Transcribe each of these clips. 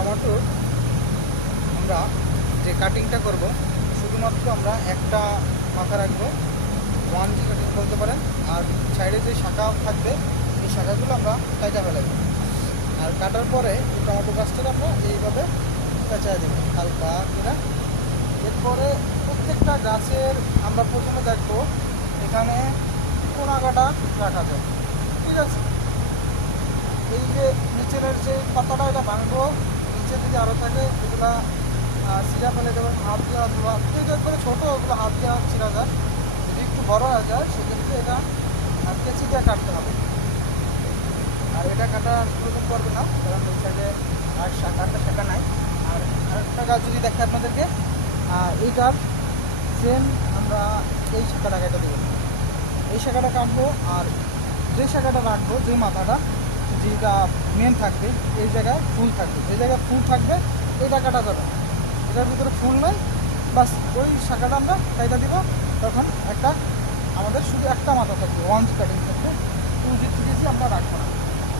Tomato আমরা যে কাটিংটা করব শুধুমাত্র আমরা একটা মাথা রাখবো, 1G কাটিং বলতে পারেন। আর সাইডে যে শাখা থাকবে এই শাখাগুলো আমরা কাটা ফেলে দেবো। আর কাটার পরে এই টমেটো গাছটাকে আমরা এইভাবে পেঁচায় দেবো হালকা কিনা। এরপরে প্রত্যেকটা গাছের আমরা প্রথমে দেখবো এখানে কোনা কাটা রাখা যায়, ঠিক আছে। এই যে নিচের যে পাতাটা এটা ভাঙবো, নিচে যদি আরও থাকে এগুলা ছিঁড়া ফেলে দেবেন হাত দিয়ে, অথবা একবারে ছোটো ওগুলো হাত দিয়ে ছিঁড়া যায়। যদি একটু বড় হয়ে যায় সেক্ষেত্রে এটা কেঁচি দিয়ে কাটতে হবে। আর এটা কাটা প্রয়োজন পড়বে না, কারণ ওই সাইডে আর শাখাটা শাখা নাই। আর আরেকটা গাছ যদি দেখে আপনাদেরকে, এইটার সেম আমরা এই শাখাটা কেটে দেবো, এই শাখাটা কাটবো। আর যে শাখাটা রাখবো, যে মাথাটা যেটা মেন থাকবে এই জায়গায় ফুল থাকবে, যে জায়গায় ফুল থাকবে এটা কাটা যাবে। এটার ভিতরে ফুল নেই, বাস ওই শাখাটা আমরা কাটা দিব। তখন একটা আমাদের শুধু একটা মাথা থাকবে, 1G কাটিং থাকবে, 2G 3G আমরা রাখবো না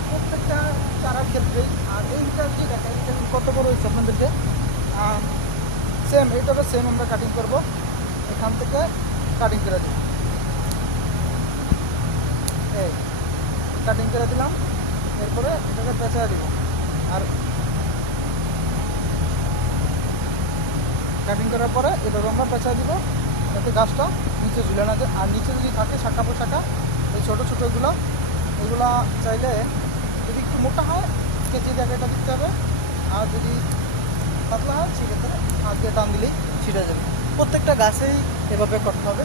প্রত্যেকটা চারার ক্ষেত্রেই। আর এইটা যে দেখা এটা কত বড় হয়েছে আপনাদেরকে, সেম এইটাকে সেম আমরা কাটিং করব। এখান থেকে কাটিং করে দিই, এই কাটিং করে দিলাম। এরপরে এটাকে পেঁচায় দিব। আর কাটিং করার পরে এভাবে আমরা পেঁচায় দিব যাতে গাছটা নিচে ঝুলে না যায়। আর নিচে যদি থাকে শাখা পোশাখা এই ছোটো ছোটোগুলো, এগুলা চাইলে যদি একটু মোটা হয় কেঁচি দিয়ে এটা দিতে হবে। আর যদি পাতলা হয় সেক্ষেত্রে হাত দিয়ে টান দিলেই ছিঁড়ে যাবে। প্রত্যেকটা গাছেই এভাবে করতে হবে।